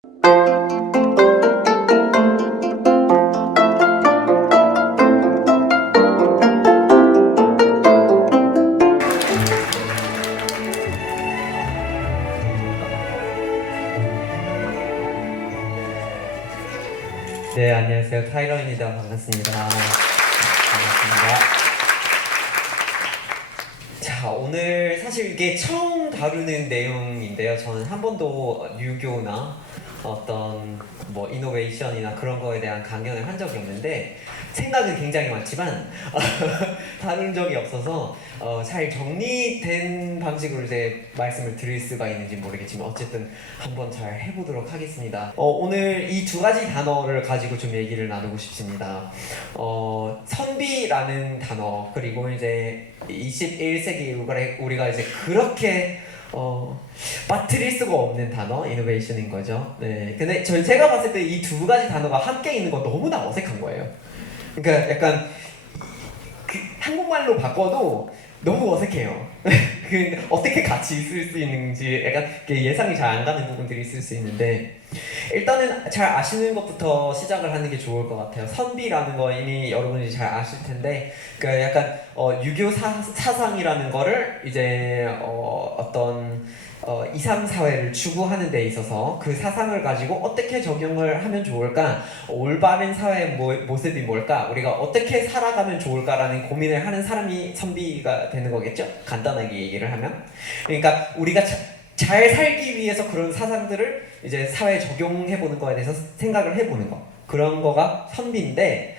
네, 안녕하세요. 타이러입니다. 반갑습니다. 반갑습니다. 자, 오늘 사실 이게 처음 다루는 내용인데요. 저는 한 번도 유교나 어떤 뭐 이노베이션이나 그런 거에 대한 강연을 한 적이 없는데 생각은 굉장히 많지만 다룬 적이 없어서 잘 정리된 방식으로 이제 말씀을 드릴 수가 있는지 모르겠지만 어쨌든 한번 잘 해보도록 하겠습니다. 오늘 이 두 가지 단어를 가지고 좀 얘기를 나누고 싶습니다. 선비라는 단어, 그리고 이제 21세기 우리가 이제 그렇게 빠뜨릴 수가 없는 단어, 이노베이션인 거죠. 네. 근데 제가 봤을 때 이 두 가지 단어가 함께 있는 건 너무나 어색한 거예요. 그러니까 약간 한국말로 바꿔도 너무 어색해요. 어떻게 같이 쓸 수 있는지 약간 예상이 잘 안 가는 부분들이 있을 수 있는데 일단은 잘 아시는 것부터 시작을 하는 게 좋을 것 같아요. 선비라는 거 이미 여러분이 잘 아실 텐데 그러니까 약간 유교 사상이라는 거를 이제 어떤 이상 사회를 추구하는 데 있어서 그 사상을 가지고 어떻게 적용을 하면 좋을까, 올바른 사회의 모습이 뭘까, 우리가 어떻게 살아가면 좋을까라는 고민을 하는 사람이 선비가 되는 거겠죠? 간단하게 얘기를 하면. 그러니까 우리가 잘 살기 위해서 그런 사상들을 이제 사회에 적용해보는 거에 대해서 생각을 해보는 거, 그런 거가 선비인데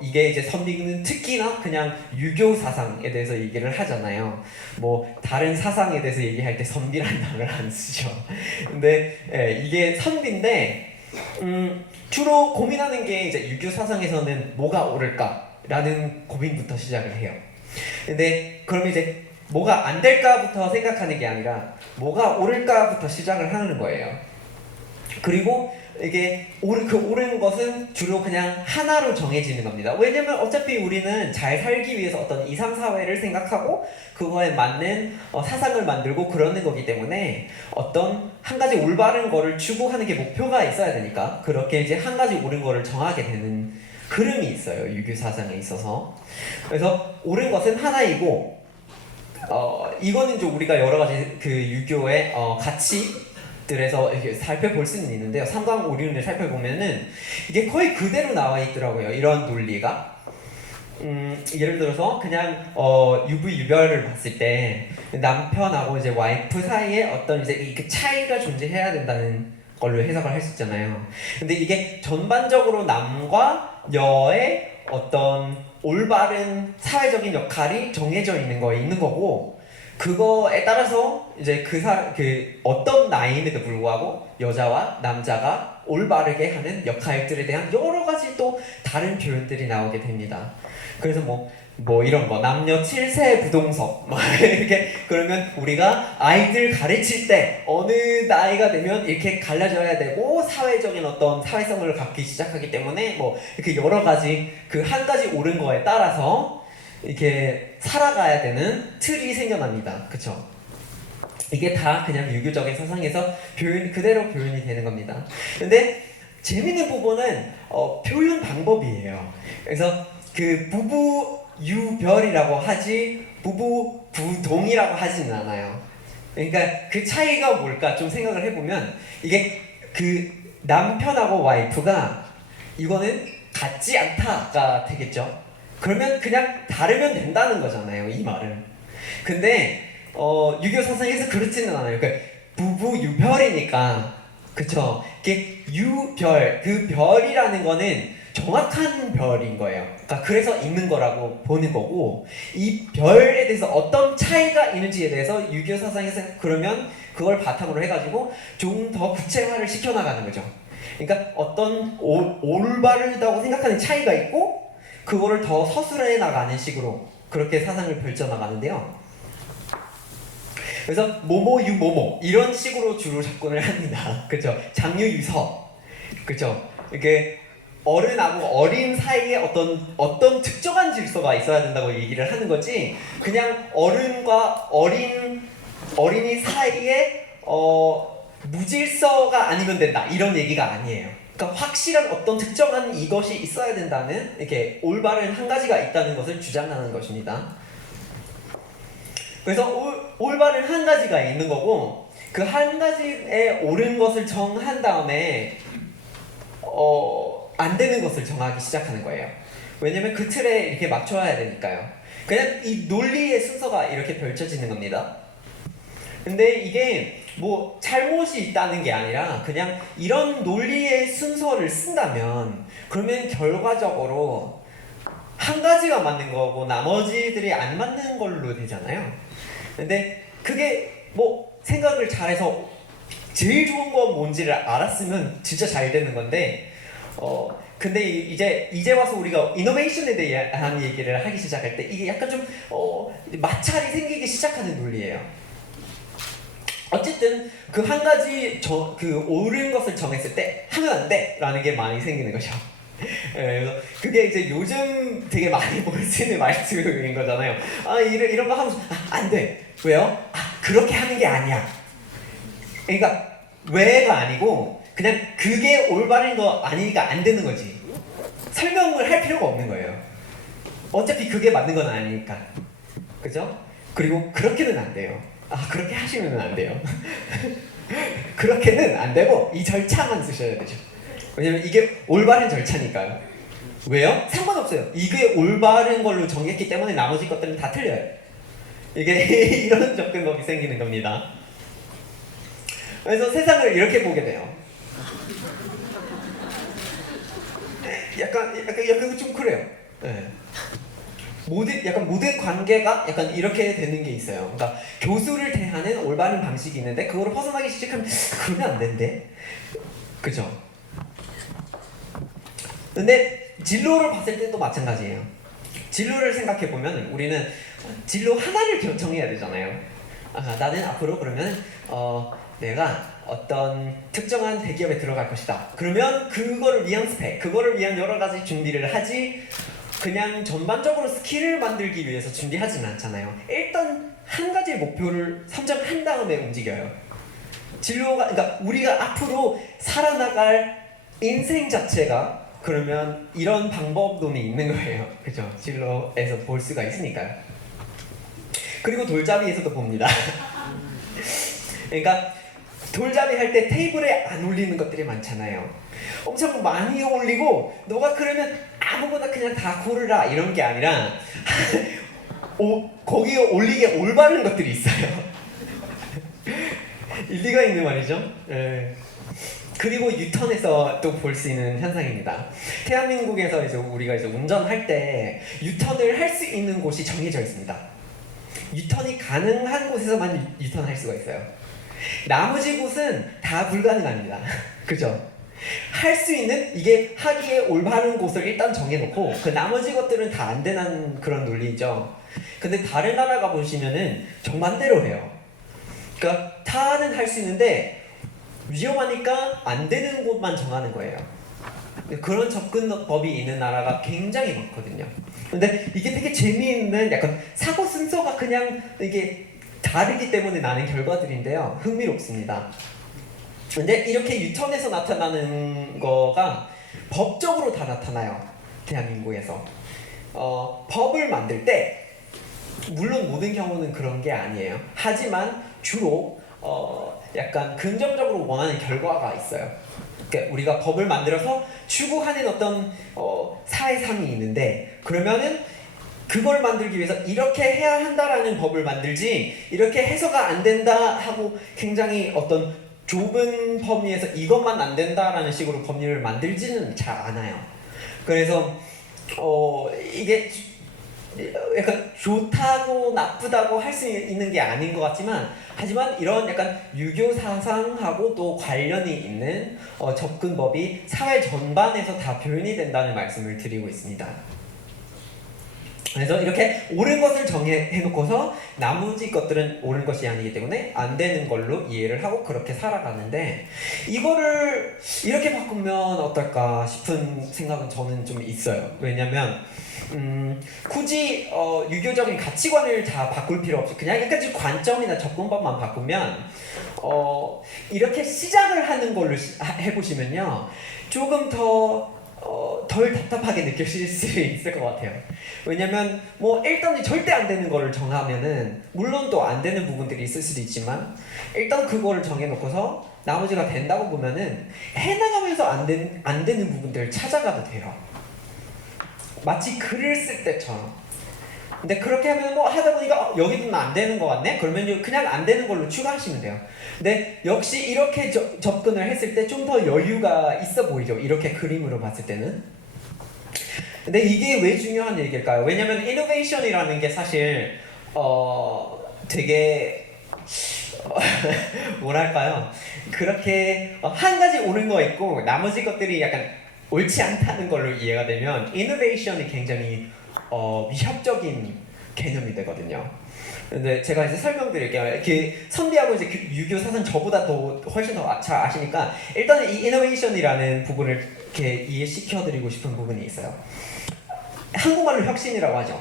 이게 이제 선비는 특히나 그냥 유교 사상에 대해서 얘기를 하잖아요. 뭐 다른 사상에 대해서 얘기할 때 선비라는 단어를 안 쓰죠. 근데 이게 선비인데 주로 고민하는 게 이제 유교 사상에서는 뭐가 옳을까라는 고민부터 시작을 해요. 근데 그럼 이제 뭐가 안 될까부터 생각하는 게 아니라 뭐가 옳을까부터 시작을 하는 거예요. 그리고 이게 옳은 것은 주로 그냥 하나로 정해지는 겁니다. 왜냐면 어차피 우리는 잘 살기 위해서 어떤 이상사회를 생각하고 그거에 맞는 사상을 만들고 그러는 거기 때문에 어떤 한 가지 올바른 거를 추구하는 게 목표가 있어야 되니까 그렇게 이제 한 가지 옳은 거를 정하게 되는 흐름이 있어요. 유교 사상에 있어서. 그래서 옳은 것은 하나이고 이거는 좀 우리가 여러 가지 그 유교의 가치들에서 이렇게 살펴볼 수는 있는데요. 삼강오륜을 살펴보면은 이게 거의 그대로 나와 있더라고요. 이런 논리가. 예를 들어서 그냥 유부유별을 봤을 때 남편하고 이제 와이프 사이에 어떤 이제 그 차이가 존재해야 된다는 걸로 해석을 할 수 있잖아요. 근데 이게 전반적으로 남과 여의 어떤 올바른 사회적인 역할이 정해져 있는 거에 있는 거고 그거에 따라서 이제 그 어떤 나이임에도 불구하고 여자와 남자가 올바르게 하는 역할들에 대한 여러 가지 또 다른 표현들이 나오게 됩니다. 그래서 뭐 이런 거 남녀 7세 부동석 막 이렇게 그러면 우리가 아이들 가르칠 때 어느 나이가 되면 이렇게 갈라져야 되고 사회적인 어떤 사회성을 갖기 시작하기 때문에 뭐 이렇게 여러 가지 그 한 가지 옳은 거에 따라서 이렇게 살아가야 되는 틀이 생겨납니다. 그쵸? 이게 다 그냥 유교적인 사상에서 그대로 표현이 되는 겁니다. 근데 재밌는 부분은 표현 방법이에요. 그래서 그 부부유별이라고 하지 부부부동이라고 하지는 않아요. 그러니까 그 차이가 뭘까 좀 생각을 해보면 이게 그 남편하고 와이프가 이거는 같지 않다가 되겠죠. 그러면 그냥 다르면 된다는 거잖아요, 이 말은. 근데 유교 사상에서 그렇지는 않아요. 그러니까 부부유별이니까 그쵸. 이게 유별, 그 별이라는 거는 정확한 별인 거예요. 그러니까 그래서 있는 거라고 보는 거고 이 별에 대해서 어떤 차이가 있는지에 대해서 유교 사상에서 그러면 그걸 바탕으로 해가지고 좀 더 구체화를 시켜나가는 거죠. 그러니까 어떤 올바르다고 생각하는 차이가 있고 그거를 더 서술해 나가는 식으로 그렇게 사상을 펼쳐나가는데요. 그래서 모모 유모모 이런 식으로 주로 접근을 합니다. 그렇죠? 장유유서 그렇죠? 이게 어른하고 어린 사이에 어떤 특정한 질서가 있어야 된다고 얘기를 하는 거지 그냥 어른과 어린이 사이에 무질서가 아니면 된다 이런 얘기가 아니에요. 그러니까 확실한 어떤 특정한 이것이 있어야 된다는 이렇게 올바른 한 가지가 있다는 것을 주장하는 것입니다. 그래서 올바른 한 가지가 있는 거고 그 한 가지에 옳은 것을 정한 다음에 안 되는 것을 정하기 시작하는 거예요. 왜냐면 그 틀에 이렇게 맞춰야 되니까요. 그냥 이 논리의 순서가 이렇게 펼쳐지는 겁니다. 근데 이게 뭐 잘못이 있다는 게 아니라 그냥 이런 논리의 순서를 쓴다면 그러면 결과적으로 한 가지가 맞는 거고 나머지들이 안 맞는 걸로 되잖아요. 근데 그게 뭐 생각을 잘해서 제일 좋은 건 뭔지를 알았으면 진짜 잘 되는 건데 근데 이제 와서 우리가 이노베이션에 대한 얘기를 하기 시작할 때 이게 약간 좀 마찰이 생기기 시작하는 논리예요. 어쨌든 그 한 가지 그 옳은 것을 정했을 때 하면 안 돼라는 게 많이 생기는 거죠. 그래서 그게 이제 요즘 되게 많이 볼 수 있는 말투인 거잖아요. 이런 거 하면 안 돼. 왜요? 그렇게 하는 게 아니야. 그러니까 왜가 아니고 그냥 그게 올바른 거 아니니까 안 되는 거지. 설명을 할 필요가 없는 거예요. 어차피 그게 맞는 건 아니니까. 그죠? 그리고 그렇게는 안 돼요. 그렇게 하시면 안 돼요. 그렇게는 안 되고 이 절차만 쓰셔야 되죠. 왜냐면 이게 올바른 절차니까요. 왜요? 상관없어요. 이게 올바른 걸로 정했기 때문에 나머지 것들은 다 틀려요. 이게 이런 접근법이 생기는 겁니다. 그래서 세상을 이렇게 보게 돼요. 약간 좀 그래요. 네. 모든 관계가 약간 이렇게 되는 게 있어요. 그러니까 교수를 대하는 올바른 방식이 있는데 그거를 벗어나기 시작하면 그러면 안 된대. 그죠? 근데 진로를 봤을 때도 마찬가지예요. 진로를 생각해 보면 우리는 진로 하나를 결정해야 되잖아요. 나는 앞으로 그러면 내가 어떤 특정한 대기업에 들어갈 것이다. 그러면 그거를 위한 스펙, 그거를 위한 여러 가지 준비를 하지. 그냥 전반적으로 스킬을 만들기 위해서 준비하지는 않잖아요. 일단 한 가지 목표를 선정한 다음에 움직여요. 그러니까 우리가 앞으로 살아나갈 인생 자체가 그러면 이런 방법론이 있는 거예요. 그죠? 진로에서 볼 수가 있으니까요. 그리고 돌잡이에서도 봅니다. 그러니까 돌잡이 할 때 테이블에 안 올리는 것들이 많잖아요. 엄청 많이 올리고 너가 그러면 아무거나 그냥 다 고르라 이런 게 아니라 거기에 올리게 올바른 것들이 있어요. 일리가 있는 말이죠. 그리고 유턴에서 또 볼 수 있는 현상입니다. 대한민국에서 이제 우리가 이제 운전할 때 유턴을 할 수 있는 곳이 정해져 있습니다. 유턴이 가능한 곳에서만 유턴할 수가 있어요. 나머지 곳은 다 불가능합니다. 그죠? 할 수 있는 이게 하기에 올바른 곳을 일단 정해놓고 그 나머지 것들은 다 안 되는 그런 논리죠. 근데 다른 나라 가 보시면은 정반대로 해요. 그러니까 다는 할 수 있는데 위험하니까 안 되는 곳만 정하는 거예요. 그런 접근법이 있는 나라가 굉장히 많거든요. 근데 이게 되게 재미있는 약간 사고 순서가 그냥 이게 다르기 때문에 나는 결과들인데요. 흥미롭습니다. 근데 이렇게 유턴에서 나타나는 거가 법적으로 다 나타나요. 대한민국에서 법을 만들 때 물론 모든 경우는 그런 게 아니에요. 하지만 주로 약간 긍정적으로 원하는 결과가 있어요. 그러니까 우리가 법을 만들어서 추구하는 어떤 사회상이 있는데 그러면은 그걸 만들기 위해서 이렇게 해야 한다라는 법을 만들지 이렇게 해서가 안 된다 하고 굉장히 어떤 좁은 범위에서 이것만 안 된다라는 식으로 법률을 만들지는 잘 않아요. 그래서 이게 약간 좋다고 나쁘다고 할 수 있는 게 아닌 것 같지만 하지만 이런 약간 유교 사상하고 또 관련이 있는 접근법이 사회 전반에서 다 표현이 된다는 말씀을 드리고 있습니다. 그래서 이렇게 옳은 것을 정해놓고서 나머지 것들은 옳은 것이 아니기 때문에 안 되는 걸로 이해를 하고 그렇게 살아가는데, 이거를 이렇게 바꾸면 어떨까 싶은 생각은 저는 좀 있어요. 왜냐면 굳이 유교적인 가치관을 다 바꿀 필요 없이 그냥 약간 좀 관점이나 접근법만 바꾸면 이렇게 시작을 하는 걸로 해보시면요, 조금 덜 답답하게 느껴질 수 있을 것 같아요. 왜냐면 뭐 일단 절대 안 되는 거를 정하면은 물론 또 안 되는 부분들이 있을 수도 있지만, 일단 그거를 정해놓고서 나머지가 된다고 보면은 해나가면서 안 되는 부분들을 찾아가도 돼요. 마치 글을 쓸 때처럼. 근데 그렇게 하면 뭐 하다 보니까 여기는 안 되는 것 같네? 그러면 그냥 안 되는 걸로 추가하시면 돼요. 근데 역시 이렇게 접근을 했을 때 좀 더 여유가 있어 보이죠? 이렇게 그림으로 봤을 때는. 근데 이게 왜 중요한 얘기일까요? 왜냐면 이노베이션이라는 게 사실 되게 뭐랄까요? 그렇게 한 가지 옳은 거 있고 나머지 것들이 약간 옳지 않다는 걸로 이해가 되면 이노베이션이 굉장히 위협적인 개념이 되거든요. 근데 제가 이제 설명드릴게요. 이렇게 선비하고 이제 유교 사상 저보다 훨씬 더 잘 아시니까 일단 이 이노베이션이라는 부분을 이렇게 이해시켜드리고 싶은 부분이 있어요. 한국말로 혁신이라고 하죠.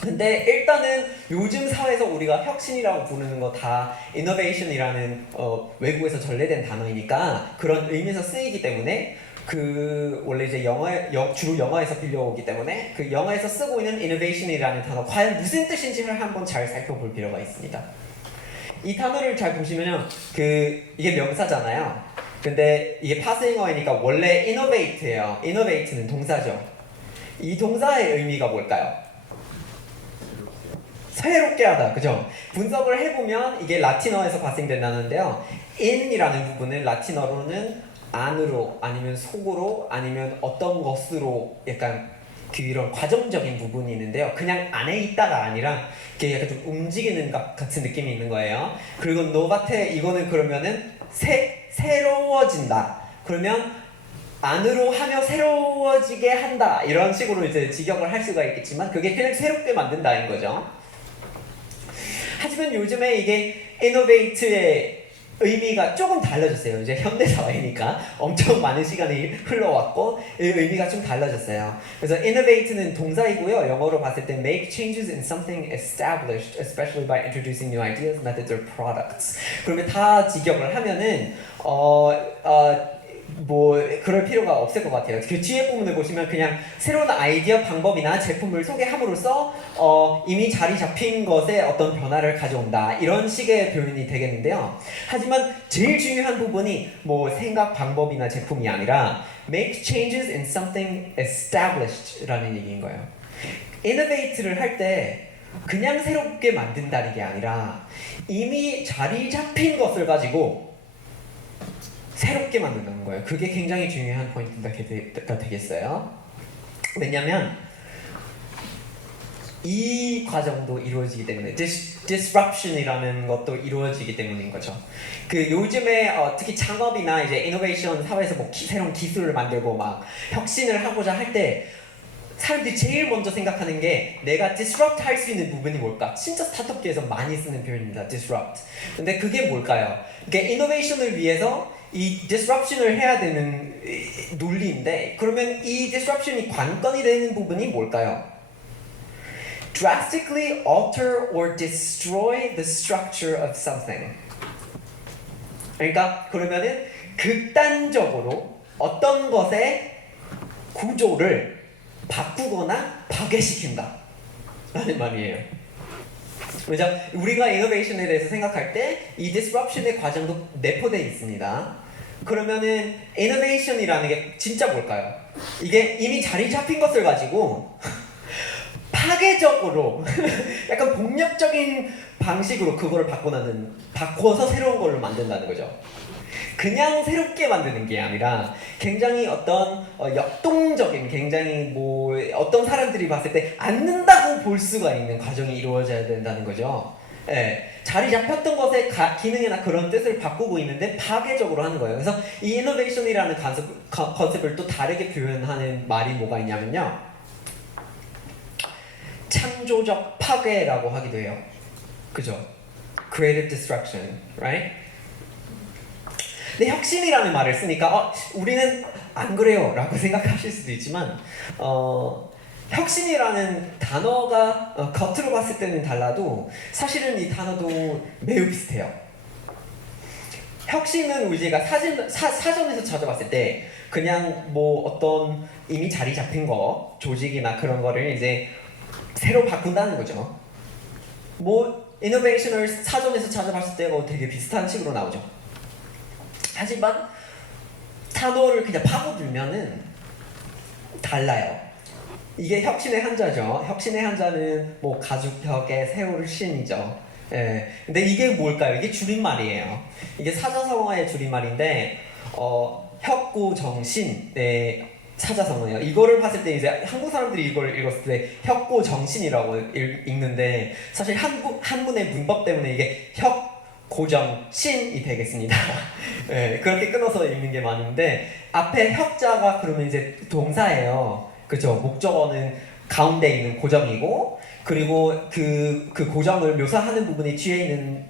근데 일단은 요즘 사회에서 우리가 혁신이라고 부르는 거 다 innovation이라는 외국에서 전래된 단어이니까 그런 의미에서 쓰이기 때문에 원래 이제 주로 영어에서 빌려오기 때문에 그 영어에서 쓰고 있는 innovation이라는 단어 과연 무슨 뜻인지를 한번 잘 살펴볼 필요가 있습니다. 이 단어를 잘 보시면요, 이게 명사잖아요. 근데 이게 파생어이니까 원래 innovate예요. innovate는 동사죠. 이 동사의 의미가 뭘까요? 새롭게 하다, 그죠? 분석을 해보면 이게 라틴어에서 발생된다는데요. in이라는 부분은 라틴어로는 안으로, 아니면 속으로, 아니면 어떤 것으로 약간 이런 과정적인 부분이 있는데요. 그냥 안에 있다가 아니라 이게 약간 좀 움직이는 것 같은 느낌이 있는 거예요. 그리고 노바테, 이거는 그러면은 새로워진다. 그러면 안으로 하며 새로워지게 한다. 이런 식으로 이제 직역을 할 수가 있겠지만 그게 그냥 새롭게 만든다인 거죠. 하지만 요즘에 이게 innovate의 의미가 조금 달라졌어요. 이제 현대사회니까 엄청 많은 시간이 흘러왔고 의미가 좀 달라졌어요. 그래서 innovate는 동사이고요. 영어로 봤을 때 make changes in something established, especially by introducing new ideas, methods, or products. 그러면 다 직역을 하면은 뭐 그럴 필요가 없을 것 같아요. 그 뒤에 부분을 보시면 그냥 새로운 아이디어, 방법이나 제품을 소개함으로써 이미 자리 잡힌 것에 어떤 변화를 가져온다, 이런 식의 표현이 되겠는데요. 하지만 제일 중요한 부분이 뭐 생각, 방법이나 제품이 아니라 make changes in something established라는 얘기인 거예요. innovate를 할 때 그냥 새롭게 만든다는 게 아니라 이미 자리 잡힌 것을 가지고 새롭게 만든다는 거예요. 그게 굉장히 중요한 포인트가 되겠어요. 왜냐면 이 과정도 이루어지기 때문에 disruption이라는 것도 이루어지기 때문인 거죠. 요즘에 특히 창업이나 이제 이노베이션 사회에서 뭐 새로운 기술을 만들고 막 혁신을 하고자 할 때 사람들이 제일 먼저 생각하는 게 내가 disrupt 할 수 있는 부분이 뭘까? 진짜 스타트업계에서 많이 쓰는 표현입니다. disrupt. 근데 그게 뭘까요? 그러니까 이노베이션을 위해서 이 disruption을 해야 되는 논리인데, 그러면 이 disruption이 관건이 되는 부분이 뭘까요? drastically alter or destroy the structure of something. 그러니까 그러면은 극단적으로 어떤 것의 구조를 바꾸거나 파괴시킨다 라는 말이에요. 그래서 우리가 이노베이션에 대해서 생각할 때 이 disruption의 과정도 내포되어 있습니다. 그러면은 이노베이션이라는 게 진짜 뭘까요? 이게 이미 자리 잡힌 것을 가지고 파괴적으로 약간 폭력적인 방식으로 그걸 바꿔서 새로운 걸로 만든다는 거죠. 그냥 새롭게 만드는 게 아니라 굉장히 어떤 역동적인, 굉장히 뭐 어떤 사람들이 봤을 때 않는다고 볼 수가 있는 과정이 이루어져야 된다는 거죠. 예, 자리 잡혔던 것의 기능이나 그런 뜻을 바꾸고 있는데 파괴적으로 하는 거예요. 그래서 이 이노베이션이라는 컨셉을 또 다르게 표현하는 말이 뭐가 있냐면요, 창조적 파괴라고 하기도 해요. 그죠? Creative destruction, right? 근데 혁신이라는 말을 쓰니까 우리는 안 그래요 라고 생각하실 수도 있지만 혁신이라는 단어가 겉으로 봤을 때는 달라도 사실은 이 단어도 매우 비슷해요. 혁신은 우리가 사전에서 찾아봤을 때 그냥 뭐 어떤 이미 자리 잡힌 거, 조직이나 그런 거를 이제 새로 바꾼다는 거죠. 뭐 이노베이션을 사전에서 찾아봤을 때 되게 비슷한 식으로 나오죠. 하지만 단어를 그냥 파고들면은 달라요. 이게 혁신의 한자죠. 혁신의 한자는 뭐 가죽혁의 세월신이죠. 예. 근데 이게 뭘까요? 이게 줄임말이에요. 이게 사자성어의 줄임말인데 혁고정신의 사자성어예요. 이거를 봤을 때 이제 한국 사람들이 이걸 읽었을 때 혁고정신이라고 읽는데 사실 한문의 문법 때문에 이게 혁고정신이 되겠습니다. 예, 그렇게 끊어서 읽는 게 많은데 앞에 혁자가 그러면 이제 동사예요. 그죠? 목적어는 가운데 있는 고정이고 그리고 그 고정을 묘사하는 부분이 뒤에 있는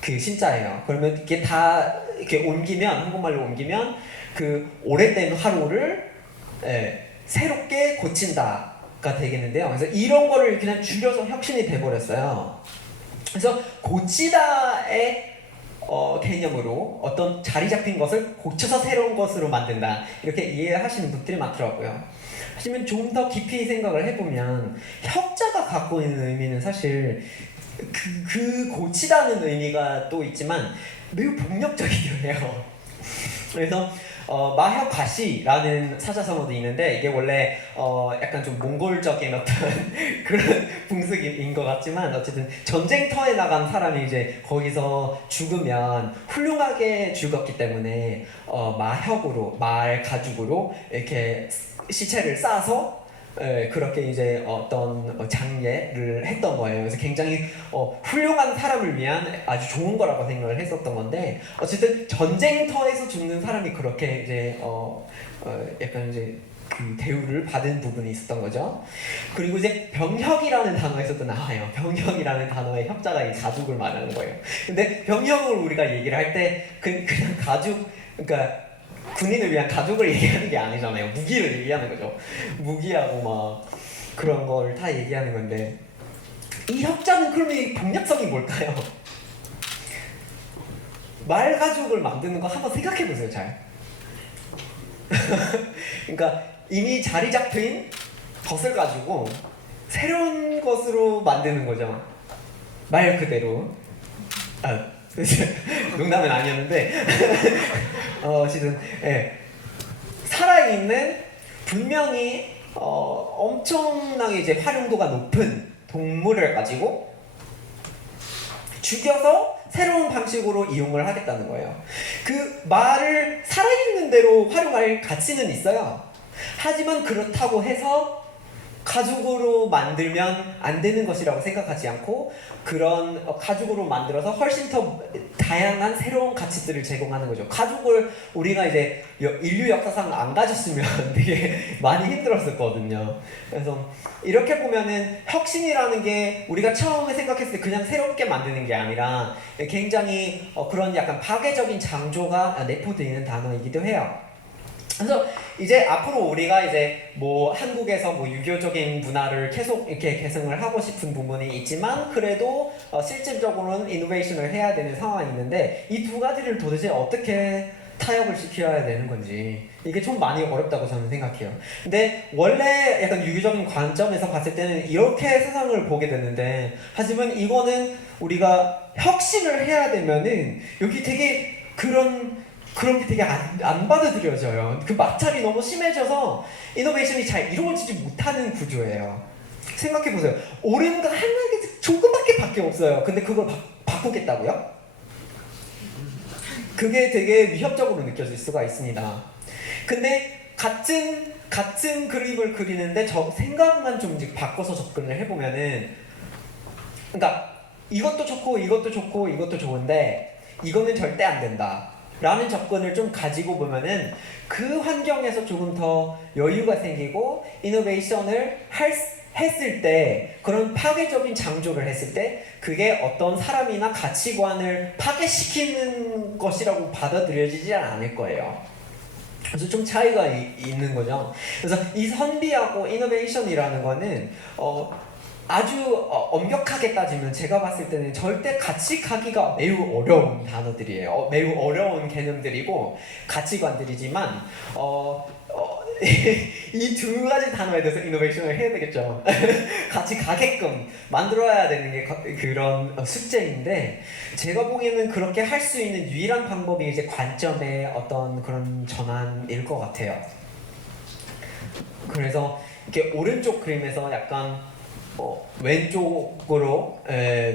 그 신자예요. 그러면 이게 다 이렇게 옮기면 한국말로 옮기면 그 오래된 화로를 새롭게 고친다가 되겠는데요. 그래서 이런 거를 그냥 줄여서 혁신이 돼버렸어요. 그래서 고치다의 개념으로 어떤 자리 잡힌 것을 고쳐서 새로운 것으로 만든다 이렇게 이해하시는 분들이 많더라고요. 하지만 좀 더 깊이 생각을 해보면 혁자가 갖고 있는 의미는 사실 그 고치다는 의미가 또 있지만 매우 폭력적이기도 해요. 그래서 마혁가시라는 사자성어도 있는데 이게 원래 약간 좀 몽골적인 어떤 그런 풍습인 것 같지만 어쨌든 전쟁터에 나간 사람이 이제 거기서 죽으면 훌륭하게 죽었기 때문에 마혁으로 말 가죽으로 이렇게 시체를 싸서 그렇게 이제 어떤 장례를 했던 거예요. 그래서 굉장히 훌륭한 사람을 위한 아주 좋은 거라고 생각을 했었던 건데 어쨌든 전쟁터에서 죽는 사람이 그렇게 이제 약간 이제 그 대우를 받은 부분이 있었던 거죠. 그리고 이제 병혁이라는 단어에서도 나와요. 병혁이라는 단어의 혁자가 이 가죽을 말하는 거예요. 근데 병혁을 우리가 얘기를 할 때 그냥 가죽, 그러니까 군인을 위한 가죽을 얘기하는 게 아니잖아요. 무기를 얘기하는 거죠. 무기하고 막 그런 걸 다 얘기하는 건데 이 혁자는 그러면 이 폭력성이 뭘까요? 말 가죽을 만드는 거 한번 생각해 보세요. 잘. 그러니까 이미 자리 잡힌 것을 가지고 새로운 것으로 만드는 거죠. 말 그대로. 농담은 아니었는데 어쨌든 살아있는 분명히 엄청나게 이제 활용도가 높은 동물을 가지고 죽여서 새로운 방식으로 이용을 하겠다는 거예요. 그 말을 살아있는 대로 활용할 가치는 있어요. 하지만 그렇다고 해서 가죽으로 만들면 안 되는 것이라고 생각하지 않고 그런 가죽으로 만들어서 훨씬 더 다양한 새로운 가치들을 제공하는 거죠. 가죽을 우리가 이제 인류 역사상 안 가졌으면 되게 많이 힘들었었거든요. 그래서 이렇게 보면은 혁신이라는 게 우리가 처음에 생각했을 때 그냥 새롭게 만드는 게 아니라 굉장히 그런 약간 파괴적인 창조가 내포되어 있는 단어이기도 해요. 그래서 이제 앞으로 우리가 이제 뭐 한국에서 뭐 유교적인 문화를 계속 이렇게 계승을 하고 싶은 부분이 있지만 그래도 실질적으로는 이노베이션을 해야 되는 상황이 있는데 이 두 가지를 도대체 어떻게 타협을 시켜야 되는 건지 이게 좀 많이 어렵다고 저는 생각해요. 근데 원래 약간 유교적인 관점에서 봤을 때는 이렇게 세상을 보게 되는데 하지만 이거는 우리가 혁신을 해야 되면은 여기 되게 그런 게 되게 안 받아들여져요. 그 마찰이 너무 심해져서 이노베이션이 잘 이루어지지 못하는 구조예요. 생각해보세요. 옳은 거 하나가 조금밖에 밖에 없어요. 근데 그걸 바꾸겠다고요? 그게 되게 위협적으로 느껴질 수가 있습니다. 근데 같은 그림을 그리는데 저 생각만 좀 바꿔서 접근을 해보면은 그러니까 이것도 좋고 이것도 좋고 이것도 좋은데 이거는 절대 안 된다 라는 접근을 좀 가지고 보면은 그 환경에서 조금 더 여유가 생기고 이노베이션을 할 했을 때, 그런 파괴적인 창조를 했을 때 그게 어떤 사람이나 가치관을 파괴시키는 것이라고 받아들여지지 않을 거예요. 그래서 좀 차이가 있는 거죠. 그래서 이 선비하고 이노베이션이라는 거는 아주 엄격하게 따지면 제가 봤을 때는 절대 같이 가기가 매우 어려운 단어들이에요. 매우 어려운 개념들이고 가치관들이지만 이 두 가지 단어에 대해서 이노베이션을 해야 되겠죠. 같이 가게끔 만들어야 되는 게 그런 숙제인데, 제가 보기에는 그렇게 할 수 있는 유일한 방법이 이제 관점의 어떤 그런 전환일 것 같아요. 그래서 이렇게 오른쪽 그림에서 약간 왼쪽으로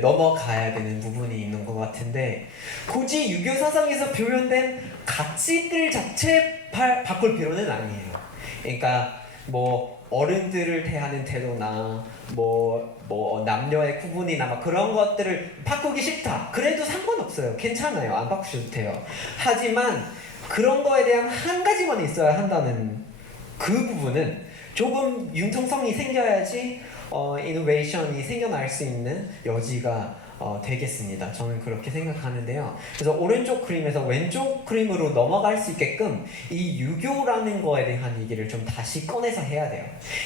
넘어가야 되는 부분이 있는 것 같은데, 굳이 유교 사상에서 표현된 가치들 자체 바꿀 필요는 아니에요. 그러니까 뭐 어른들을 대하는 태도나 뭐 남녀의 구분이나 막 그런 것들을 바꾸기 싫다, 그래도 상관없어요. 괜찮아요. 안 바꾸셔도 돼요. 하지만 그런 거에 대한 한 가지만 있어야 한다는 그 부분은 조금 융통성이 생겨야지 이노베이션이 생겨날 수 있는 여지가 되겠습니다. 저는 그렇게 생각하는데요. 그래서 오른쪽 그림에서 왼쪽 그림으로 넘어갈 수 있게끔 이 유교라는 거에 대한 얘기를 좀 다시 꺼내서 해야 돼요.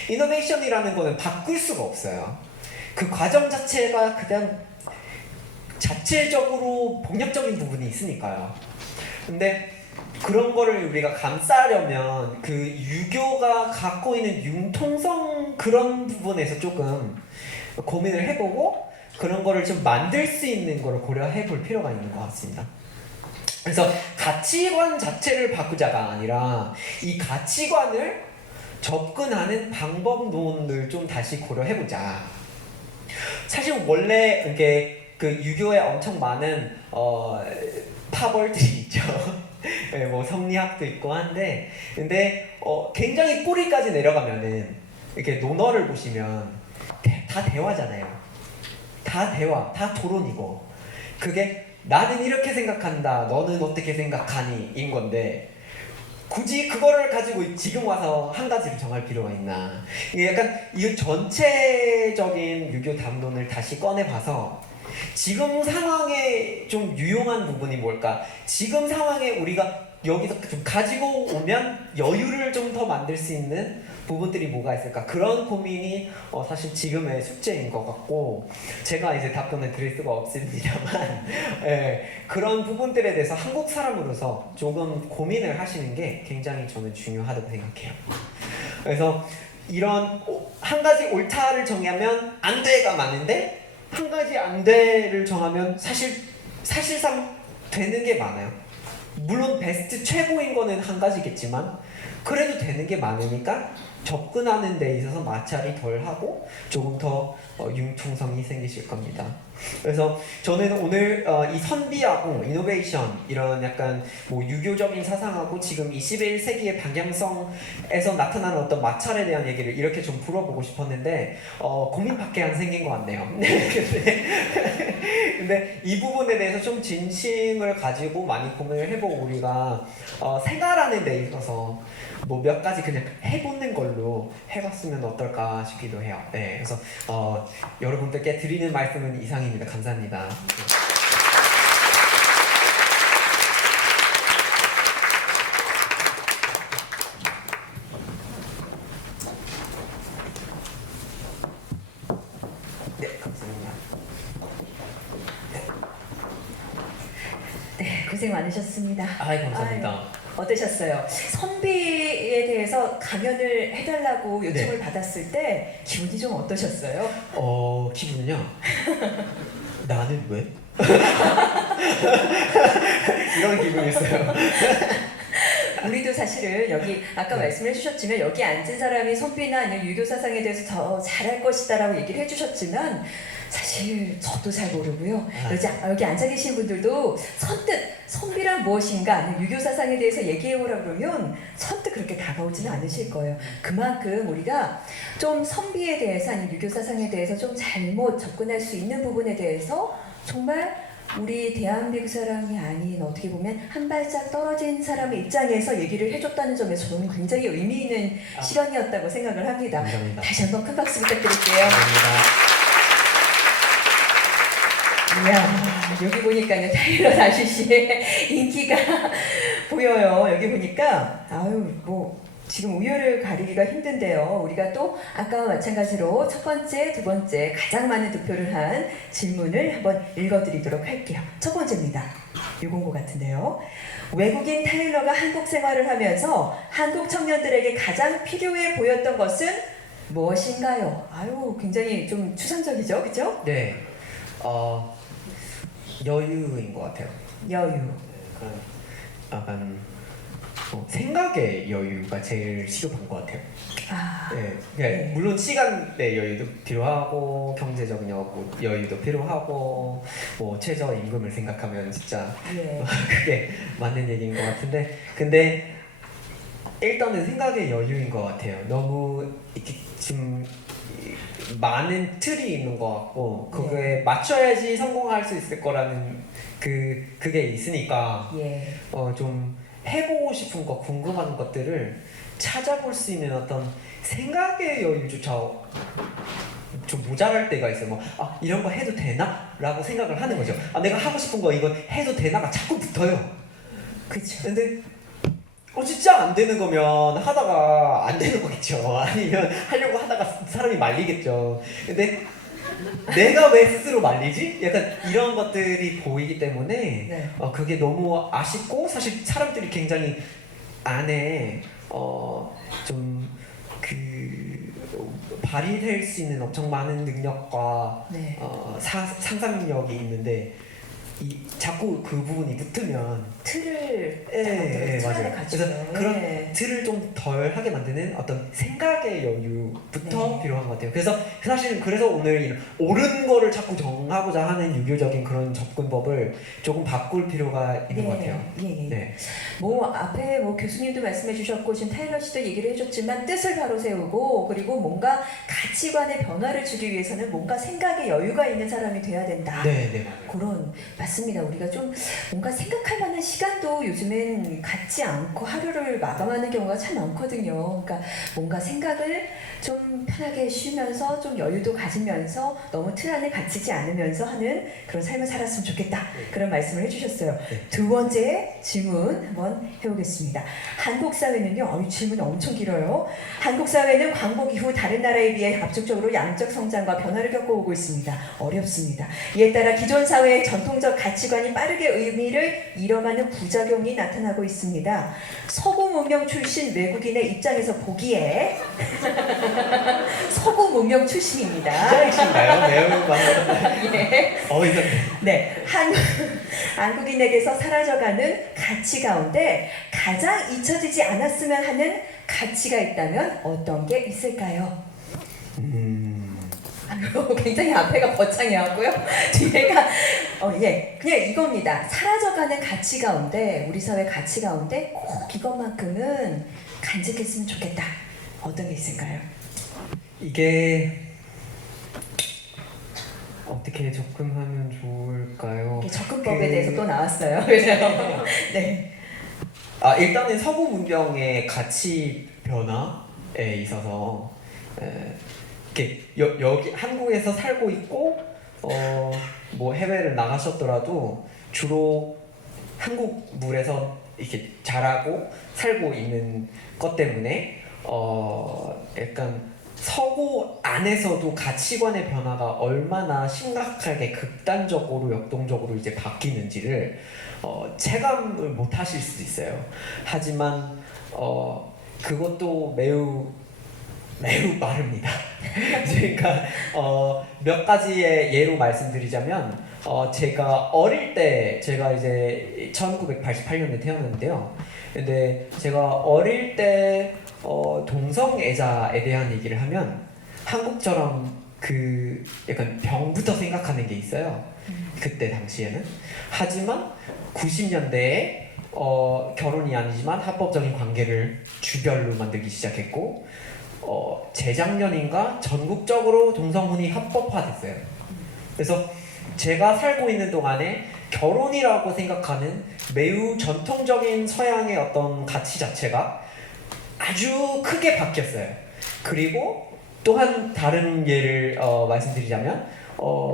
이노베이션이라는 거는 바꿀 수가 없어요. 그 과정 자체가 그냥 자체적으로 폭력적인 부분이 있으니까요. 근데 그런 거를 우리가 감싸려면 그 유교가 갖고 있는 융통성, 그런 부분에서 조금 고민을 해보고 그런 거를 좀 만들 수 있는 거를 고려해 볼 필요가 있는 것 같습니다. 그래서 가치관 자체를 바꾸자가 아니라 이 가치관을 접근하는 방법론을 좀 다시 고려해보자. 사실 원래 이렇게 그 유교에 엄청 많은 파벌들이 있죠. 네, 뭐 성리학도 있고 한데, 근데 굉장히 뿌리까지 내려가면은 이렇게 논어를 보시면 다 대화잖아요. 다 대화, 다 토론이고, 그게 나는 이렇게 생각한다, 너는 어떻게 생각하니? 인 건데, 굳이 그거를 가지고 지금 와서 한 가지를 정할 필요가 있나. 이게 약간 이 전체적인 유교 담론을 다시 꺼내봐서 지금 상황에 좀 유용한 부분이 뭘까? 지금 상황에 우리가 여기서 좀 가지고 오면 여유를 좀 더 만들 수 있는 부분들이 뭐가 있을까? 그런 고민이 사실 지금의 숙제인 것 같고, 제가 이제 답변을 드릴 수가 없습니다만 그런 부분들에 대해서 한국 사람으로서 조금 고민을 하시는 게 굉장히 저는 중요하다고 생각해요. 그래서 이런 한 가지 옳다를 정하면 안 돼가 많은데, 한 가지 안 돼를 정하면 사실상 되는 게 많아요. 물론 베스트 최고인 거는 한 가지겠지만 그래도 되는 게 많으니까 접근하는 데 있어서 마찰이 덜하고 조금 더 융통성이 생기실 겁니다. 그래서 저는 오늘 이 선비하고 이노베이션, 이런 약간 뭐 유교적인 사상하고 지금 21세기의 방향성에서 나타나는 어떤 마찰에 대한 얘기를 이렇게 좀 풀어보고 싶었는데 고민밖에 안 생긴 것 같네요. 근데 이 부분에 대해서 좀 진심을 가지고 많이 고민을 해보고 우리가 생활하는 데 있어서 뭐 몇 가지 그냥 해보는 걸로 해봤으면 어떨까 싶기도 해요. 네, 그래서 여러분들께 드리는 말씀은 이상입니다. 감사합니다. 네, 감사합니다. 네, 고생 많으셨습니다. 감사합니다. 아유, 어떠셨어요? 선비에 대해서 강연을 해달라고 요청을 받았을 때 기분이 좀 어떠셨어요? 기분요? 나는 왜? 이런 기분이었어요. 우리도 사실은 여기 아까 말씀을 해주셨지만 여기 앉은 사람이 선비나 아니면 유교 사상에 대해서 더 잘할 것이다라고 얘기를 해주셨지만 사실 저도 잘 모르고요. 여기 앉아 계신 분들도 선뜻 선비란 무엇인가 아니면 유교 사상에 대해서 얘기해보라 그러면 선뜻 그렇게 다가오지는 않으실 거예요. 그만큼 우리가 좀 선비에 대해서 아니면 유교 사상에 대해서 좀 잘못 접근할 수 있는 부분에 대해서 정말 우리 대한민국 사람이 아닌 어떻게 보면 한 발짝 떨어진 사람의 입장에서 얘기를 해줬다는 점에서 저는 굉장히 의미 있는 실현이었다고 생각을 합니다. 감사합니다. 다시 한번 큰 박수 부탁드릴게요. 감사합니다. 이야, 여기 보니까요, 타일러 다시 씨의 인기가 보여요. 여기 보니까, 아유, 뭐, 지금 우열을 가리기가 힘든데요. 우리가 또 아까와 마찬가지로 첫 번째, 두 번째 가장 많은 득표를 한 질문을 한번 읽어드리도록 할게요. 첫 번째입니다. 요건 것 같은데요. 외국인 타일러가 한국 생활을 하면서 한국 청년들에게 가장 필요해 보였던 것은 무엇인가요? 아유, 굉장히 좀 추상적이죠, 그죠? 네, 여유인 것 같아요. 여유. 그런 약간 생각의 여유가 제일 시급한 것 같아요. 아, 네, 네. 물론 시간의 여유도 필요하고 경제적 여유도 필요하고 뭐 최저임금을 생각하면 진짜 예. 그게 맞는 얘기인 것 같은데, 근데 일단은 생각의 여유인 것 같아요. 너무 이렇게 좀 많은 틀이 있는 것 같고 그거에 맞춰야지 성공할 수 있을 거라는 그게 있으니까 예. 좀 해보고 싶은 거, 궁금한 것들을 찾아볼 수 있는 어떤 생각의 여유조차 좀 모자랄 때가 있어요. 뭐, 이런 거 해도 되나? 라고 생각을 하는 거죠. 내가 하고 싶은 거 이건 해도 되나가 자꾸 붙어요. 그쵸. 근데 진짜 안 되는 거면 하다가 안 되는 거겠죠. 아니면 하려고 하다가 사람이 말리겠죠. 근데 내가 왜 스스로 말리지? 약간 이런 것들이 보이기 때문에 네. 그게 너무 아쉽고, 사실 사람들이 굉장히 안에 좀 발휘될 수 있는 엄청 많은 능력과 네. 상상력이 있는데 자꾸 그 부분이 붙으면 틀을 예, 틀 안에 맞아요. 갖추죠. 그래서 그런 예. 틀을 좀 덜 하게 만드는 어떤 생각의 여유부터 네. 필요한 것 같아요. 그래서 사실은 그래서 오늘 이런 옳은 거를 자꾸 정하고자 하는 유교적인 그런 접근법을 조금 바꿀 필요가 있는 것 같아요. 예, 예. 네. 뭐 앞에 뭐 교수님도 말씀해 주셨고 지금 타일러 씨도 얘기를 해줬지만 뜻을 바로 세우고 그리고 뭔가 가치관의 변화를 주기 위해서는 뭔가 생각의 여유가 있는 사람이 돼야 된다. 네, 네, 맞아요. 그런 맞습니다. 우리가 좀 뭔가 생각할 만한 시간도 요즘엔 갖지 않고 하루를 마감하는 경우가 참 많거든요. 그러니까 뭔가 생각을 좀 편하게 쉬면서 좀 여유도 가지면서 너무 틀 안에 갇히지 않으면서 하는 그런 삶을 살았으면 좋겠다. 그런 말씀을 해주셨어요. 네. 두 번째 질문 한번 해보겠습니다. 한국 사회는요, 질문이 엄청 길어요. 한국 사회는 광복 이후 다른 나라에 비해 압축적으로 양적 성장과 변화를 겪어오고 있습니다. 어렵습니다. 이에 따라 기존 사회의 전통적 가치관이 빠르게 의미를 잃어가는 부작용이 나타나고 있습니다. 서구 문명 출신 외국인의 입장에서 보기에 서구 문명 출신입니다. 시작이신가요? 매우 많은. 예. 이거 네, 한국인에게서 사라져가는 가치 가운데 가장 잊혀지지 않았으면 하는 가치가 있다면 어떤 게 있을까요? 아유, 굉장히 앞에가 거창해갖고요. 뒤에가 그냥 이겁니다. 사라져가는 가치 가운데 우리 사회 가치 가운데 꼭 이것만큼은 간직했으면 좋겠다. 어떤 게 있을까요? 이게 어떻게 접근하면 좋을까요? 접근법에 대해서 또 나왔어요. 그죠? 네. 일단은 서구 문명의 가치 변화에 있어서 이렇게 여기 한국에서 살고 있고 뭐 해외를 나가셨더라도 주로 한국 물에서 이렇게 자라고 살고 있는 것 때문에 약간 서구 안에서도 가치관의 변화가 얼마나 심각하게 극단적으로 역동적으로 이제 바뀌는지를 체감을 못 하실 수도 있어요. 하지만 그것도 매우 빠릅니다. 그러니까 몇 가지의 예로 말씀드리자면 제가 어릴 때 제가 이제 1988년에 태어났는데요. 근데 제가 어릴 때 동성애자에 대한 얘기를 하면 한국처럼 그 약간 병부터 생각하는 게 있어요. 그때 당시에는. 하지만 90년대에 결혼이 아니지만 합법적인 관계를 주별로 만들기 시작했고 재작년인가 전국적으로 동성혼이 합법화됐어요. 그래서 제가 살고 있는 동안에 결혼이라고 생각하는 매우 전통적인 서양의 어떤 가치 자체가 아주 크게 바뀌었어요. 그리고 또한 다른 예를 말씀드리자면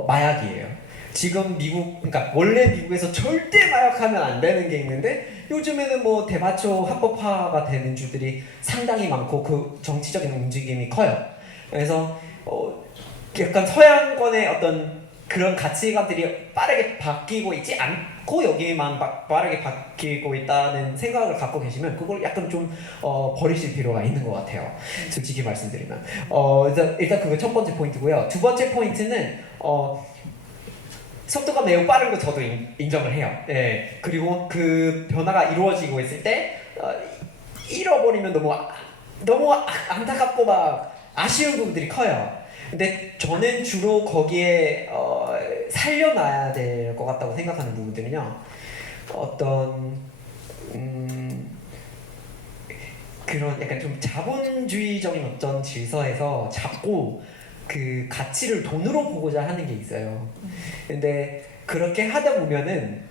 마약이에요. 지금 미국, 그러니까 원래 미국에서 절대 마약하면 안 되는 게 있는데 요즘에는 뭐 대마초 합법화가 되는 주들이 상당히 많고 그 정치적인 움직임이 커요. 그래서 약간 서양권의 어떤 그런 가치관들이 빠르게 바뀌고 있지 않고 여기만 빠르게 바뀌고 있다는 생각을 갖고 계시면 그걸 약간 좀 버리실 필요가 있는 것 같아요. 솔직히 말씀드리면 일단 그거 첫 번째 포인트고요. 두 번째 포인트는 속도가 매우 빠른 거 저도 인정을 해요. 예. 그리고 그 변화가 이루어지고 있을 때 잃어버리면 너무 안타깝고 막 아쉬운 부분들이 커요. 근데 저는 주로 거기에 살려놔야 될 것 같다고 생각하는 부분들은요. 어떤 그런 약간 좀 자본주의적인 어떤 질서에서 자꾸 그 가치를 돈으로 보고자 하는 게 있어요. 근데 그렇게 하다 보면은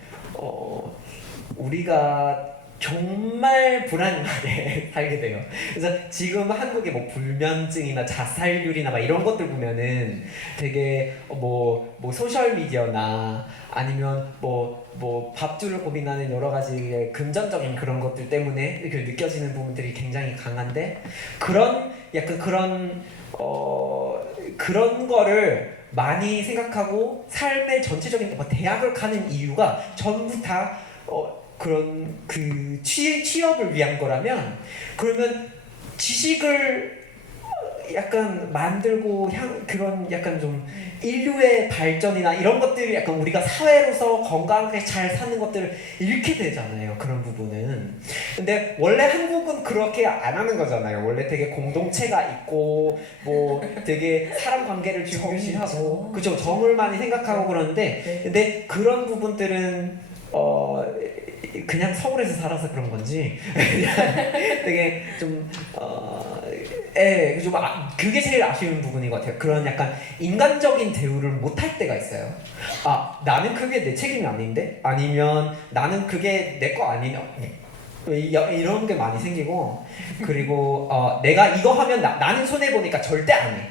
우리가 정말 불안하게 살게 돼요. 그래서 지금 한국의 뭐 불면증이나 자살률이나 막 이런 것들 보면은 되게 뭐 소셜 미디어나 아니면 뭐 밥줄을 고민하는 여러 가지의 금전적인 그런 것들 때문에 이렇게 느껴지는 부분들이 굉장히 강한데 약간 그런 거를 많이 생각하고 삶의 전체적인 대학을 가는 이유가 전부 다 그런 그 취업을 위한 거라면 그러면 지식을 약간 만들고 그런 약간 좀 인류의 발전이나 이런 것들이 약간 우리가 사회로서 건강하게 잘 사는 것들을 잃게 되잖아요. 그런 부분은. 근데 원래 한국은 그렇게 안 하는 거잖아요. 원래 되게 공동체가 있고 뭐 되게 사람 관계를 중요시하고 그죠. 정을 많이 생각하고 그러는데 근데 그런 부분들은 그냥 서울에서 살아서 그런 건지 되게 좀 그게 제일 아쉬운 부분인 것 같아요. 그런 약간 인간적인 대우를 못할 때가 있어요. 나는 그게 내 책임이 아닌데? 아니면 나는 그게 내 거 아니냐? 이런 게 많이 생기고 그리고 내가 이거 하면 나는 손해보니까 절대 안 해.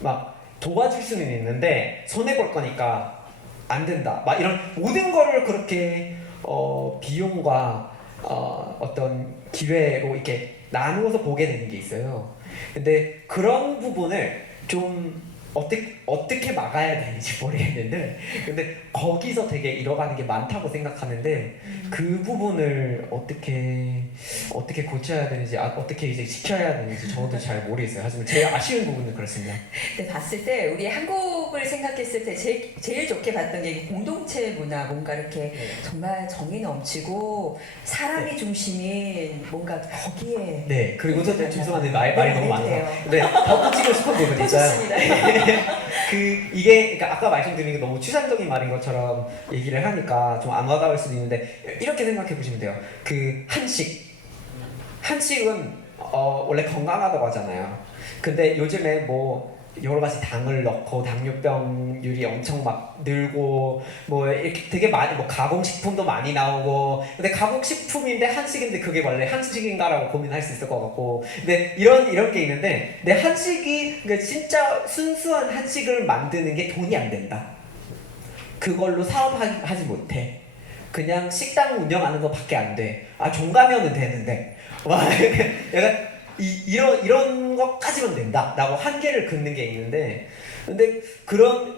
막 도와줄 수는 있는데 손해볼 거니까 안 된다. 막 이런 모든 거를 그렇게 비용과 어떤 기회로 이렇게 나누어서 보게 되는 게 있어요. 근데 그런 부분을 좀 어떻게 막아야 되는지 모르겠는데 근데 거기서 되게 잃어가는 게 많다고 생각하는데 그 부분을 어떻게 고쳐야 되는지 어떻게 이제 지켜야 되는지 저도 잘 모르겠어요. 하지만 제일 아쉬운 부분은 그렇습니다. 네, 봤을 때 우리 한국을 생각했을 때 제일 좋게 봤던 게 공동체 문화, 뭔가 이렇게 정말 정이 넘치고 사람이 중심인 뭔가 거기에. 네, 그리고 저 죄송한데 말이 너무 많아서 돼요. 네, 덧붙이고 싶은 부분이 있어요. 좋습니다. 이게 그러니까 아까 말씀드린 게 너무 추상적인 말인 것처럼 얘기를 하니까 좀 안 와닿을 수도 있는데 이렇게 생각해 보시면 돼요. 그 한식은 원래 건강하다고 하잖아요. 근데 요즘에 뭐 여러 가지 당을 넣고 당뇨병률이 엄청 막 늘고 뭐 이렇게 되게 많이 뭐 가공식품도 많이 나오고 근데 가공식품인데 한식인데 그게 원래 한식인가라고 고민할 수 있을 것 같고 근데 이런 게 있는데 내 한식이 그러니까 진짜 순수한 한식을 만드는 게 돈이 안 된다. 그걸로 사업하지 못해. 그냥 식당 운영하는 것밖에 안 돼. 종가면은 되는데 와 약간 이런 것까지만 된다라고 한계를 긋는 게 있는데 근데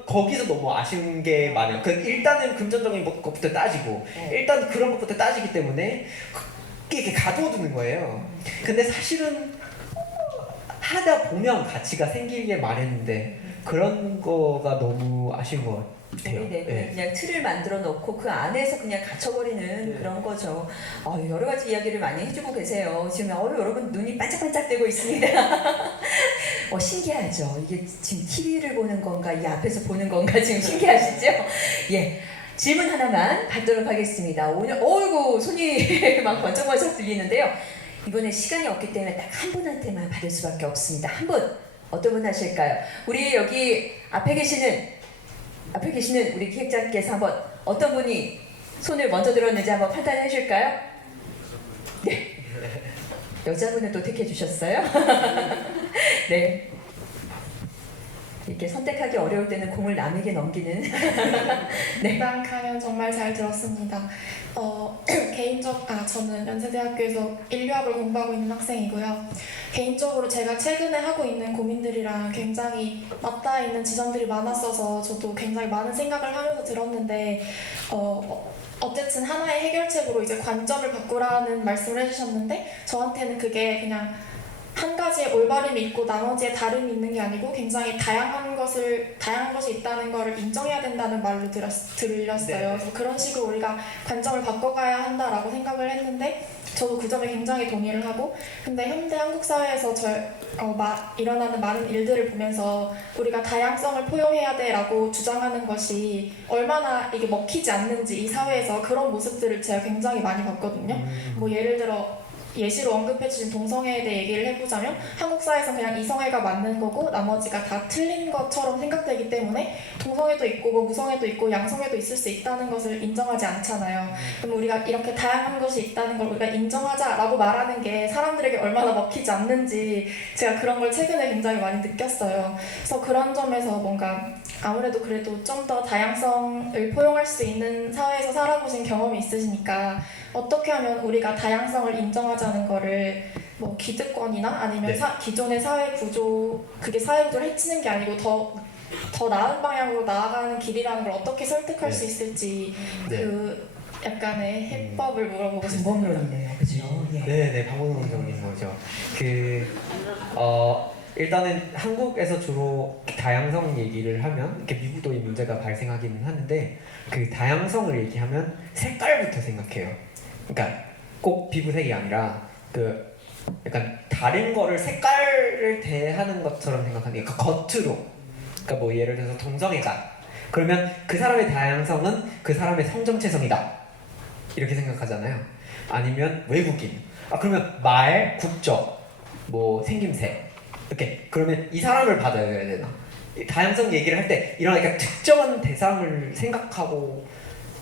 거기서 너무 아쉬운 게 많아요. 일단은 금전적인 것부터 따지고 일단 그런 것부터 따지기 때문에 이렇게 가둬두는 거예요. 근데 사실은 하다 보면 가치가 생기게 마련인데 그런 거가 너무 아쉬운 것 같아요. 네. 그냥 틀을 만들어 놓고 그 안에서 그냥 갇혀버리는 그런 거죠. 여러 가지 이야기를 많이 해주고 계세요. 지금 여러분 눈이 반짝반짝되고 있습니다. 신기하죠. 이게 지금 TV를 보는 건가 이 앞에서 보는 건가 지금 신기하시죠? 예. 질문 하나만 받도록 하겠습니다. 오늘 어이구 손이 막 번쩍번쩍 들리는데요. 이번에 시간이 없기 때문에 딱 한 분한테만 받을 수밖에 없습니다. 한 분 어떤 분 하실까요? 우리 여기 앞에 계시는 우리 기획자께서 한번 어떤 분이 손을 먼저 들었는지 한번 판단해 주실까요? 네. 여자분은 또 택해 주셨어요? 네. 이렇게 선택하기 어려울 때는 공을 남에게 넘기는. 네. 이번 강연 정말 잘 들었습니다. 저는 연세대학교에서 인류학을 공부하고 있는 학생이고요. 개인적으로 제가 최근에 하고 있는 고민들이랑 굉장히 맞닿아 있는 지점들이 많았어서 저도 굉장히 많은 생각을 하면서 들었는데 어쨌든 하나의 해결책으로 이제 관점을 바꾸라는 말씀을 해주셨는데 저한테는 그게 그냥 한 가지의 올바름이 있고 나머지에 다름이 있는 게 아니고 굉장히 다양한 것이 있다는 것을 인정해야 된다는 말로 들렸어요. 그래서 그런 식으로 우리가 관점을 바꿔가야 한다라고 생각을 했는데 저도 그 점에 굉장히 동의를 하고 근데 현대 한국 사회에서 일어나는 많은 일들을 보면서 우리가 다양성을 포용해야 돼라고 주장하는 것이 얼마나 이게 먹히지 않는지 이 사회에서 그런 모습들을 제가 굉장히 많이 봤거든요. 뭐 예를 들어 예시로 언급해주신 동성애에 대해 얘기를 해보자면 한국 사회에서 그냥 이성애가 맞는 거고 나머지가 다 틀린 것처럼 생각되기 때문에 동성애도 있고 뭐 무성애도 있고 양성애도 있을 수 있다는 것을 인정하지 않잖아요. 그럼 우리가 이렇게 다양한 것이 있다는 걸 우리가 인정하자라고 말하는 게 사람들에게 얼마나 먹히지 않는지 제가 그런 걸 최근에 굉장히 많이 느꼈어요. 그래서 그런 점에서 뭔가 아무래도 그래도 좀 더 다양성을 포용할 수 있는 사회에서 살아보신 경험이 있으시니까 어떻게 하면 우리가 다양성을 인정하자는 거를 뭐 기득권이나 아니면 네. 기존의 사회 구조 그게 사회 구조를 해치는 게 아니고 더 나은 방향으로 나아가는 길이라는 걸 어떻게 설득할 네. 수 있을지 네. 그 약간의 해법을 물어보고 싶어요. 방법론이네요, 그렇죠? 예. 네네, 방법론적인 거죠. 일단은 한국에서 주로 다양성 얘기를 하면 이렇게 미국도 이 문제가 발생하기는 하는데 그 다양성을 얘기하면 색깔부터 생각해요. 그러니까 꼭 피부색이 아니라 그 약간 다른 거를 색깔을 대하는 것처럼 생각하는 게 겉으로. 그러니까 뭐 예를 들어서 동성애다. 그러면 그 사람의 다양성은 그 사람의 성정체성이다. 이렇게 생각하잖아요. 아니면 외국인. 그러면 말, 국적, 뭐 생김새. 이렇게 그러면 이 사람을 받아야 되나? 다양성 얘기를 할 때 이런 그러니까 특정한 대상을 생각하고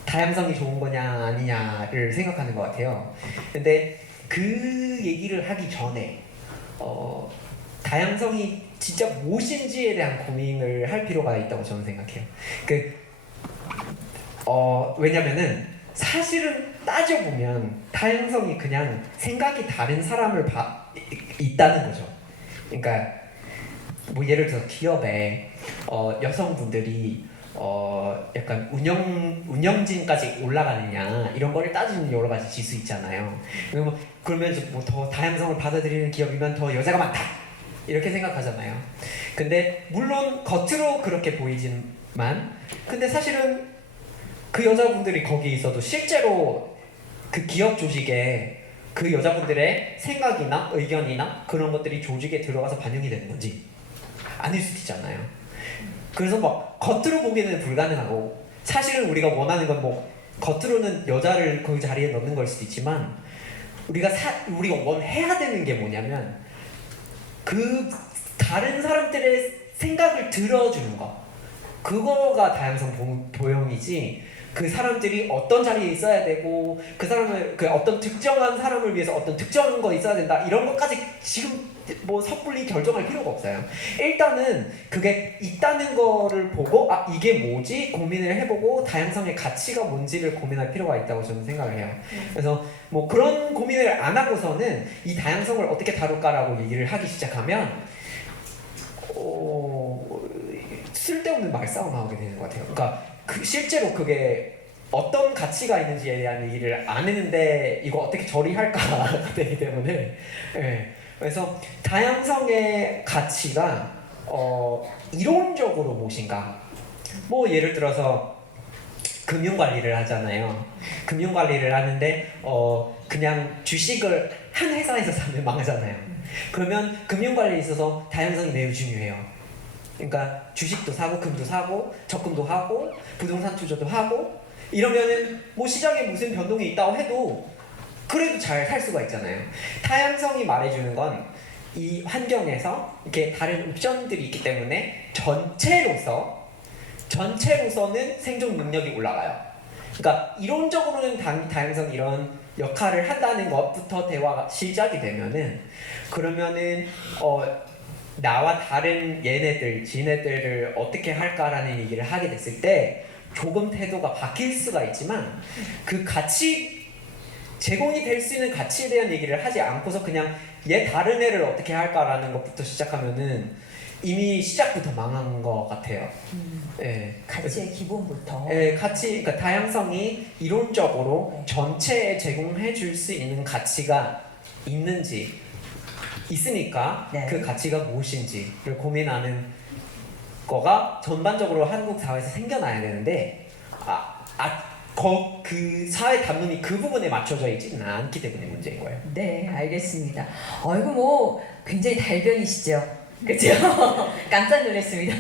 다양성이 좋은 거냐 아니냐를 생각하는 것 같아요. 근데 그 얘기를 하기 전에 다양성이 진짜 무엇인지에 대한 고민을 할 필요가 있다고 저는 생각해요. 왜냐면은 사실은 따져보면 다양성이 그냥 생각이 다른 사람을 있다는 거죠. 그러니까 뭐 예를 들어서 기업에 여성분들이 약간 운영진까지 올라가느냐 이런 거를 따지는 여러 가지 지수 있잖아요. 그러면 뭐 더 다양성을 받아들이는 기업이면 더 여자가 많다 이렇게 생각하잖아요. 근데 물론 겉으로 그렇게 보이지만 근데 사실은 그 여자분들이 거기 있어도 실제로 그 기업 조직에 그 여자분들의 생각이나 의견이나 그런 것들이 조직에 들어가서 반영이 되는 건지 아닐 수도 있잖아요. 그래서 막 겉으로 보기에는 불가능하고 사실은 우리가 원하는 건 뭐 겉으로는 여자를 그 자리에 넣는 걸 수도 있지만 우리가 원해야 되는 게 뭐냐면 그 다른 사람들의 생각을 들어주는 거 그거가 다양성 포용이지 그 사람들이 어떤 자리에 있어야 되고 그 사람을 어떤 특정한 사람을 위해서 어떤 특정한 거 있어야 된다 이런 것까지 지금 뭐 섣불리 결정할 필요가 없어요. 일단은 그게 있다는 거를 보고 이게 뭐지 고민을 해보고 다양성의 가치가 뭔지를 고민할 필요가 있다고 저는 생각을 해요. 그래서 뭐 그런 고민을 안 하고서는 이 다양성을 어떻게 다룰까라고 얘기를 하기 시작하면 쓸데없는 말싸움 하게 되는 것 같아요. 그러니까 실제로 그게 어떤 가치가 있는지에 대한 얘기를 안 했는데 이거 어떻게 처리할까 되기 때문에 그래서 다양성의 가치가 이론적으로 무엇인가 뭐 예를 들어서 금융관리를 하잖아요. 금융관리를 하는데 그냥 주식을 한 회사에서 사면 망하잖아요. 그러면 금융관리에 있어서 다양성이 매우 중요해요. 그러니까 주식도 사고 금도 사고 적금도 하고 부동산 투자도 하고 이러면은 뭐 시장에 무슨 변동이 있다고 해도 그래도 잘 살 수가 있잖아요. 다양성이 말해주는 건 이 환경에서 이렇게 다른 옵션들이 있기 때문에 전체로서는 생존 능력이 올라가요. 그러니까 이론적으로는 다양성 이런 역할을 한다는 것부터 대화가 시작이 되면은 그러면은 나와 다른 얘네들, 지네들을 어떻게 할까라는 얘기를 하게 됐을 때 조금 태도가 바뀔 수가 있지만 그 가치 제공이 될 수 있는 가치에 대한 얘기를 하지 않고서 그냥 얘 다른 애를 어떻게 할까라는 것부터 시작하면은 이미 시작부터 망한 것 같아요. 예. 가치의 기본부터. 예, 그러니까 다양성이 이론적으로 네. 전체에 제공해 줄 수 있는 가치가 있는지 있으니까 네. 그 가치가 무엇인지를 고민하는 거가 전반적으로 한국 사회에서 생겨나야 되는데 그 사회 담론이 그 부분에 맞춰져 있지는 않기 때문에 문제인 거예요. 네, 알겠습니다. 어이구 뭐 굉장히 달변이시죠. 그죠? 깜짝 놀랐습니다.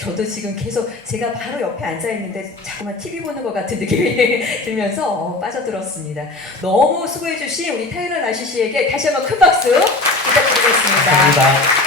저도 지금 계속 제가 바로 옆에 앉아 있는데 자꾸만 TV 보는 것 같은 느낌이 들면서 빠져들었습니다. 너무 수고해주신 우리 타일러 나시 씨에게 다시 한번 큰 박수 부탁드리겠습니다. 감사합니다.